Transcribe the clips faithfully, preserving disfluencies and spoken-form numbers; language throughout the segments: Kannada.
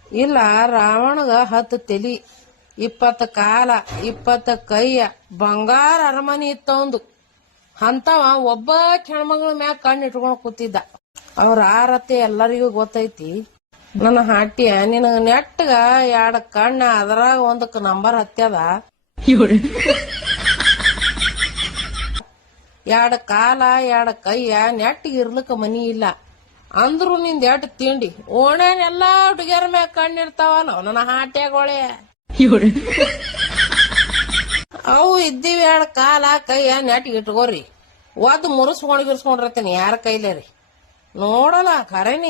ಇಲ್ಲ ರಾವಣಗ ಹತ್ತು ತಲಿ ಇಪ್ಪತ್ತ ಕಾಲ ಇಪ್ಪತ್ತ ಕೈಯ ಬಂಗಾರ ಅರಮನೆ ಇತ್ತವಂದು ಅಂತವ ಒಬ್ಬ ಹೆಣ್ಮಗಳ ಮ್ಯಾಗ ಕಣ್ಣು ಇಟ್ಕೊಂಡ್ ಕೂತಿದ್ದ. ಅವ್ರ ಆರತ್ತೆ ಎಲ್ಲರಿಗೂ ಗೊತ್ತೈತಿ. ನನ್ನ ಹಾಟ್ಯ ನಿನಗ ನೆಟ್ಟಗ ಎರಡ್ ಕಣ್ಣ ಅದ್ರಾಗ ಒಂದಕ್ ನಂಬರ್ ಹತ್ಯದ, ಎರಡ್ ಕಾಲ ಎರಡ್ ಕೈಯ ನೆಟ್ಟಿಗೆ ಇರ್ಲಿಕ್ಕ ಮನಿ ಇಲ್ಲ ಅಂದ್ರು ನಿಂದ ಎಟ್ ತಿಂಡಿ ಓಣೆನೆಲ್ಲಾ ಹುಡುಗಿಯರ ಮ್ಯಾಗ ಕಣ್ಣಿರ್ತಾವಲ್ಲ ನನ್ನ ಹಾಟ್ಯಾಗೋಳೆ. ಅವು ಇದ್ದೀವಿ ಎರಡ್ ಕಾಲ ಕೈಯ ನೆಟ್ಟಿಗೆ ಇಟ್ಕೋರಿ, ಒದ್ ಮುರಿಸ್ಕೊಂಡ್ ಗಿರ್ಸ್ಕೊಂಡಿರ್ತೀನಿ ಯಾರ ಕೈಲೇ ರೀ ನೋಡಲ್ಲ ಖರೇನಿ.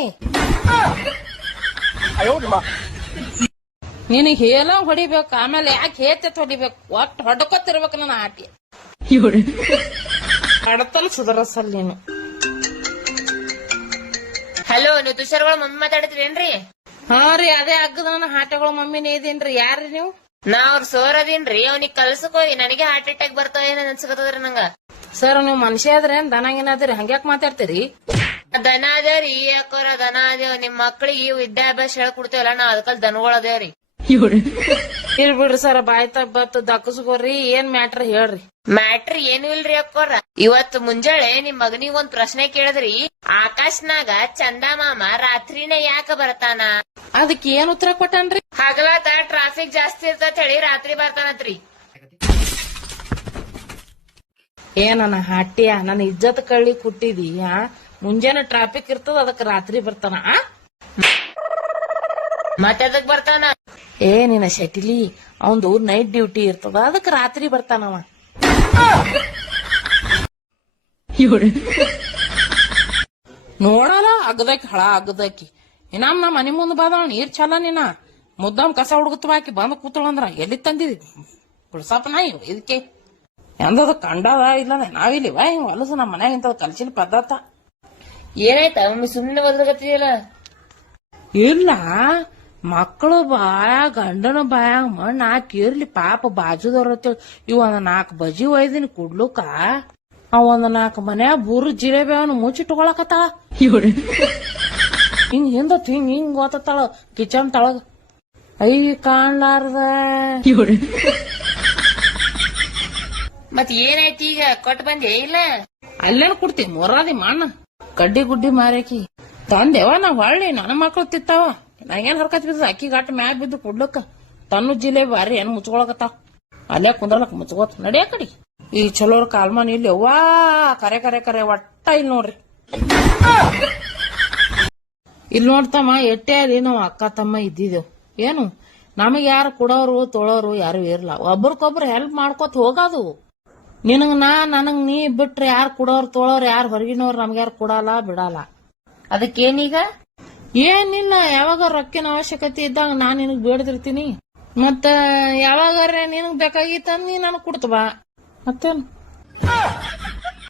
ನಿನಗ್ ಹೇಳ ಹೊಡಿಬೇಕು, ಆಮೇಲೆ ಯಾಕೆ ಹೇತತ್ ಹೊಡಿಬೇಕು, ಒಟ್ಟು ಹೊಡ್ಕೊತಿರ್ಬೇಕು ನನ್ನ ಆಟಿ ಅಡತಲ್ ಸುಧಾರಸಲ್ ನೀನು. ಹಲೋ, ನೀವು ತುಷಾರ್ಗಳ ಮಮ್ಮಿ ಮಾತಾಡ್ತೀರೇನ್ರಿ? ಹಾ ರೀ, ಅದೇ ಅಗ್ಗದ ನನ್ನ ಹಾಟಗಳ ಮಮ್ಮಿನೇ ಇದೀನ್ರಿ. ಯಾರ್ರಿ ನೀವು? ನಾ ಅವ್ರ ಸೋರ್ ಅದೀನ್ರಿ. ಅವ್ನಿಗ್ ಕಲ್ಸಕ್ ಹೋಗಿ ನನಗೆ ಹಾರ್ಟ್ ಅಟ್ಯಾಕ್ ಬರ್ತಾವ ಏನ ಅನ್ಸಕತ್ತದ್ರಿ ನಂಗ. ಸರ್ ನೀವು ಮನುಷ್ಯ ಆದ್ರೇನ್ ದನಾಗಿನಾದ್ರಿ ಹಂಗ್ಯಾಕ್ ಮಾತಾಡ್ತೀರಿ? ದನ ಅದೇವ್ರಿ ಯಾಕೋರ ದನ ಅದೇವ್. ನಿಮ್ ಮಕ್ಳಿಗೆ ವಿದ್ಯಾಭ್ಯಾಸ ಹೇಳ್ಕೊಡ್ತೇವಲ್ಲ ನಾವ್ ಅದಕ್ಕಲ್ ದನಗಳ ಅದೇವ್ರಿ. ಇಲ್ ಬಿಡ್ರಿ ಸರ್, ಬಾಯ್ ತಬ್ಬತ್ ದಕ್ಕಸ್ಕೋರಿ. ಏನ್ ಮ್ಯಾಟ್ರ್ ಹೇಳ್ರಿ. ಮ್ಯಾಟ್ರಿ ಏನು ಇಲ್ರಿ ಅಕ್ಕೋರ. ಇವತ್ ಮುಂಜಾಳೆ ನಿಮ್ ಮಗನಿಗ್ ಒಂದ್ ಪ್ರಶ್ನೆ ಕೇಳಿದ್ರಿ, ಆಕಾಶ್ನಾಗ ಚಂದ ಮಾಮ ರಾತ್ರಿನೇ ಯಾಕ ಬರ್ತಾನ? ಅದಕ್ಕೆ ಏನ್ ಉತ್ತರ ಕೊಟ್ಟನ್ರಿ? ಹಗಲಾತ ಟ್ರಾಫಿಕ್ ಜಾಸ್ತಿ ಇರ್ತತ್ ಹೇಳಿ ರಾತ್ರಿ ಬರ್ತಾನತ್ರಿ. ಏ ನನ್ನ ಹಾಟ್ಯ, ನನ್ನ ಇಜ್ಜತ್ ಕಳ್ಳಿ ಕುಟ್ಟಿದಿ. ಮುಂಜಾನೆ ಟ್ರಾಫಿಕ್ ಇರ್ತದ, ಅದಕ್ ರಾತ್ರಿ ಬರ್ತಾನ. ಮತ್ತೆ ಅದಕ್ ಬರ್ತಾನ? ಏ ನಿನ್ನ ಶಟಿಲಿ, ಅವಂದು ನೈಟ್ ಡ್ಯೂಟಿ ಇರ್ತದ, ಅದಕ್ ರಾತ್ರಿ ಬರ್ತಾನವ. ನೋಡಲ್ಲ ಅಗ್ದಕ್ಕಿ ಹಳ ಅಗ್ದಕ್ಕಿ ಇನಾಮ್ ನಾ ಮನಿ ಮುಂದ್ ಬಾದ ನೀರ್ ಚಲ ನೀನ ಮುದ್ದಾಮ್ ಕಸ ಹುಡುಗತ್ ಬಾಕಿ ಬಂದ್ ಕೂತಳಂದ್ರ ಎಲ್ಲಿ ತಂದಿದಿ ಗುಡ್ಸಪ್ಪ ನಾ ಇದಕ್ಕೆ ಎಂದದ ಕಂಡದ ಇಲ್ಲ ನಾವಿಲ್ಲಿ ವಾ ಹಿಂಗ್ ಹೊಲಸು ನಮ್ಮ ಮನ್ಯಾಗ ಇಂತ ಕಲ್ಸಿನ ಪದ್ಧತ. ಏನಾಯ್ತ ಒಮ್ಮೆ ಸುಮ್ನೆ ಬದಲಾಗತ್ತಿಯಲ್ಲ? ಇಲ್ಲ, ಮಕ್ಕಳು ಬಾಯ ಗಂಡನ ಬಾಯಾಗ ಮಣ್ಣು ಹಾಕಿ ಇರ್ಲಿ ಪಾಪ ಬಾಜುದವ್ರ ಇವ್ ಒಂದ್ ನಾಲ್ಕು ಬಜಿ ಒಯ್ದಿನಿ ಕುಡ್ಲುಕ, ಅವ್ ಒಂದ್ ನಾಲ್ಕು ಮನ್ಯಾಗ ಬೂರು ಜಿಲೇಬಿ ಅವನು ಮುಚ್ಚಿಟ್ಕೊಳಕತ್ತಾಳ. ಹಿಂಗ್ ಹಿಂದತ್ ಹಿಂಗ್ ಹಿಂಗ್ ಓದತ್ತಾಳ ಕಿಚನ್ ತಳಗ. ಐ ಕಾಣ್ಲಾರ್ದ ಮತ್ ಏನಾಯ್ತು ಈಗ? ಕೊಟ್ಟು ಬಂದೆ ಇಲ್ಲ? ಅಲ್ಲೇನ್ ಕೊಡ್ತೀವಿ ಮೊರಾದಿ ಮಣ್ಣ ಕಡ್ಡಿ ಗುಡ್ಡಿ ಮಾರೇಕಿ ತಂದೆವ ನಾವ್ ಹೊಳ್ಳಿ ನನ್ನ ಮಕ್ಳು ತಿತ್ತಾವ. ನಂಗೇನ್ ಹರ್ಕತ್ ಬಿದ್ದ ಅಕ್ಕಿ ಗಾಟ ಮ್ಯಾಗ ಬಿದ್ದು ಕುಡ್ಲಕ್ಕ ತನ್ನು ಜಿಲೇಬಿ ಬಾರಿ ಏನ್ ಮುಚ್ಕೊಳಕತ್ತಾವ. ಅಲ್ಲೇ ಕುಂದ್ರಲಕ್ ಮುಚ್ಕೋತ ನಡಿಯ ಕಡಿ. ಈ ಚಲೋರ್ ಕಾಲ್ಮಾನ್ ಇಲ್ಲಿ ಅವ್ವಾ ಕರೆ ಕರೆ ಕರೆ ಒಟ್ಟ ಇಲ್ಲಿ ನೋಡ್ರಿ. ಇಲ್ಲಿ ನೋಡ್ತಮ್ಮ ಎಟ್ಟೆ ಅಲ್ಲಿ ನಾವ್ ಅಕ್ಕ ತಮ್ಮ ಇದ್ದಿದ್ದೇವ್. ಏನು ನಮಗ್ ಯಾರು ಕೊಡೋರು ತೊಳೋರು ಯಾರು ಇರ್ಲ, ಒಬ್ರಕೊಬ್ರು ಹೆಲ್ಪ್ ಮಾಡ್ಕೊತ ಹೋಗೋದು. ನಿನಗ್ ನಾ ನನಗ್ ನೀ ಬಿಟ್ರೆ ಯಾರು ಕೊಡೋರು ತೊಳೋರು ಯಾರು ಹೊರಗಿನವ್ರು ನಮ್ಗ ಯಾರು ಕೊಡಲ್ಲ ಬಿಡಲ್ಲ. ಅದಕ್ಕೇನೀಗ? ಏನಿಲ್ಲ, ಯಾವಾಗ ರೊಕ್ಕಿನ ಅವಶ್ಯಕತೆ ಇದ್ದಾಗ ನಾನ್ ನಿನಗ್ ಬೇಡದಿರ್ತೀನಿ, ಮತ್ತ ಯಾವಾಗಾರ ನಿನಗ್ ಬೇಕಾಗಿತ್ತ ನೀ ನನಗ್ ಕೊಡ್ತವಾ ಮತ್ತೇನು.